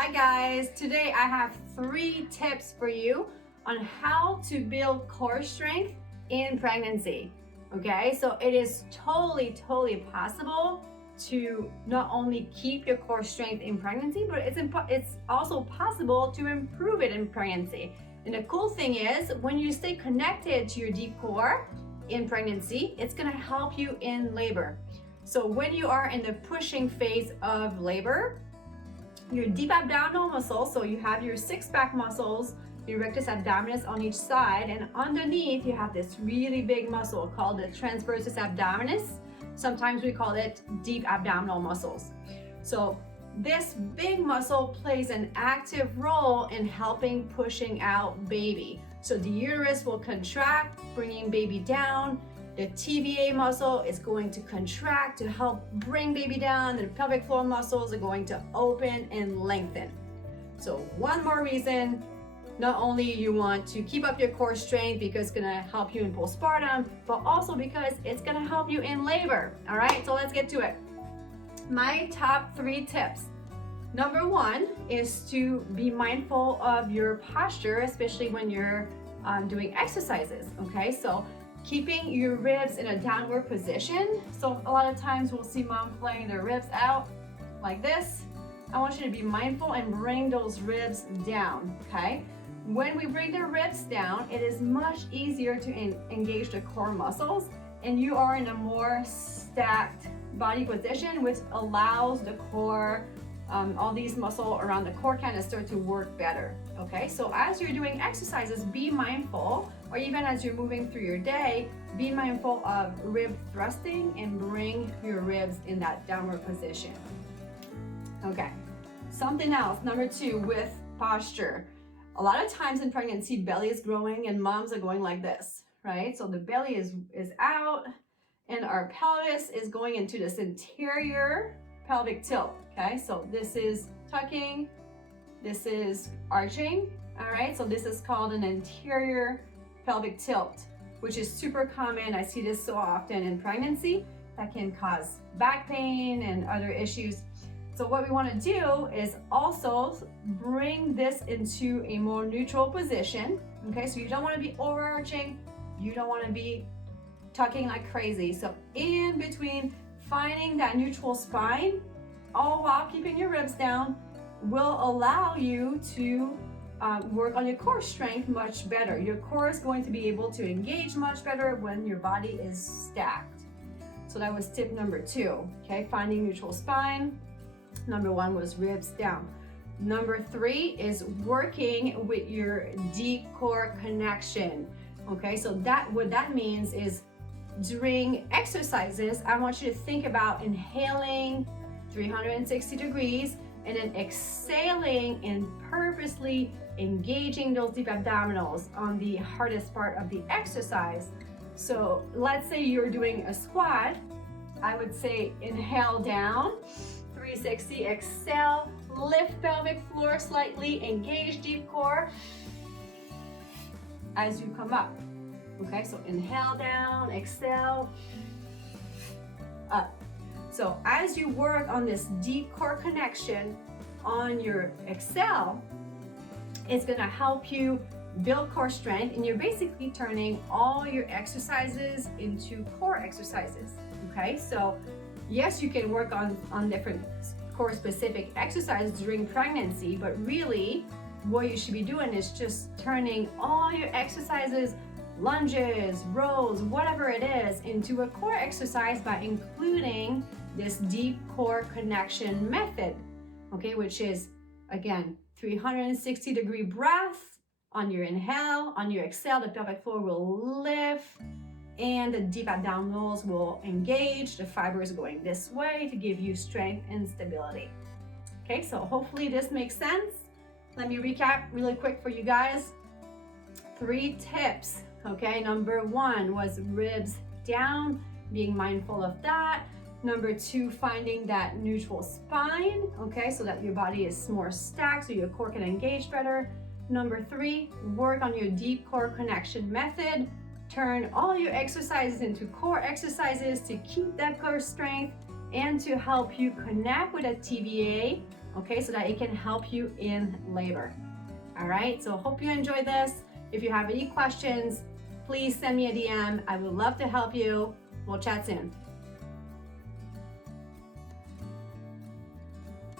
Hi guys, today I have 3 tips for you on how to build core strength in pregnancy. Okay, so it is totally possible to not only keep your core strength in pregnancy, but it's also possible to improve it in pregnancy. And the cool thing is, when you stay connected to your deep core in pregnancy, it's gonna help you in labor. So when you are in the pushing phase of labor, your deep abdominal muscles, so you have your 6-pack muscles, your rectus abdominis on each side, and underneath you have this really big muscle called the transversus abdominis. Sometimes we call it deep abdominal muscles. So this big muscle plays an active role in helping pushing out baby. So the uterus will contract, bringing baby down. The TVA muscle is going to contract to help bring baby down. The pelvic floor muscles are going to open and lengthen. So one more reason, not only you want to keep up your core strength because it's gonna help you in postpartum, but also because it's gonna help you in labor. All right, so let's get to it. My top 3 tips. Number 1 is to be mindful of your posture, especially when you're doing exercises, okay? So keeping your ribs in a downward position. So a lot of times we'll see mom playing their ribs out like this. I want you to be mindful and bring those ribs down, okay? When we bring the ribs down, it is much easier to engage the core muscles, and you are in a more stacked body position, which allows the core, all these muscles around the core kind of start to work better, okay? So as you're doing exercises, be mindful, or even as you're moving through your day, be mindful of rib thrusting and bring your ribs in that downward position. Okay, something else, number 2, with posture. A lot of times in pregnancy, belly is growing and moms are going like this, right? So the belly is out and our pelvis is going into this anterior pelvic tilt, okay? So this is tucking, this is arching, all right? So this is called an anterior pelvic tilt, which is super common. I see this so often in pregnancy. That can cause back pain and other issues. So what we want to do is also bring this into a more neutral position, okay? So you don't want to be overarching, you don't want to be tucking like crazy. So in between, finding that neutral spine, all while keeping your ribs down, will allow you to work on your core strength much better. Your core is going to be able to engage much better when your body is stacked. So that was tip number 2, okay? Finding neutral spine. Number 1 was ribs down. Number 3 is working with your deep core connection, okay? So what that means is during exercises, I want you to think about inhaling 360 degrees and then exhaling and purposely engaging those deep abdominals on the hardest part of the exercise. So let's say you're doing a squat. I would say inhale down, 360, exhale, lift pelvic floor slightly, engage deep core as you come up. Okay, so inhale down, exhale, up. So as you work on this deep core connection on your exhale, it's gonna help you build core strength, and you're basically turning all your exercises into core exercises, okay? So yes, you can work on different core specific exercises during pregnancy, but really what you should be doing is just turning all your exercises, lunges, rows, whatever it is, into a core exercise by including this deep core connection method, okay, which is, again, 360-degree breath on your inhale. On your exhale, the pelvic floor will lift and the deep abdominals will engage. The fibers going this way to give you strength and stability. Okay, so hopefully this makes sense. Let me recap really quick for you guys. 3 tips, okay? Number 1 was ribs down, being mindful of that. Number 2, finding that neutral spine, okay, so that your body is more stacked so your core can engage better. Number 3, work on your deep core connection method. Turn all your exercises into core exercises to keep that core strength and to help you connect with a TVA okay, so that it can help you in labor. All right, so hope you enjoyed this. If you have any questions, please send me a DM. I would love to help you. We'll chat soon.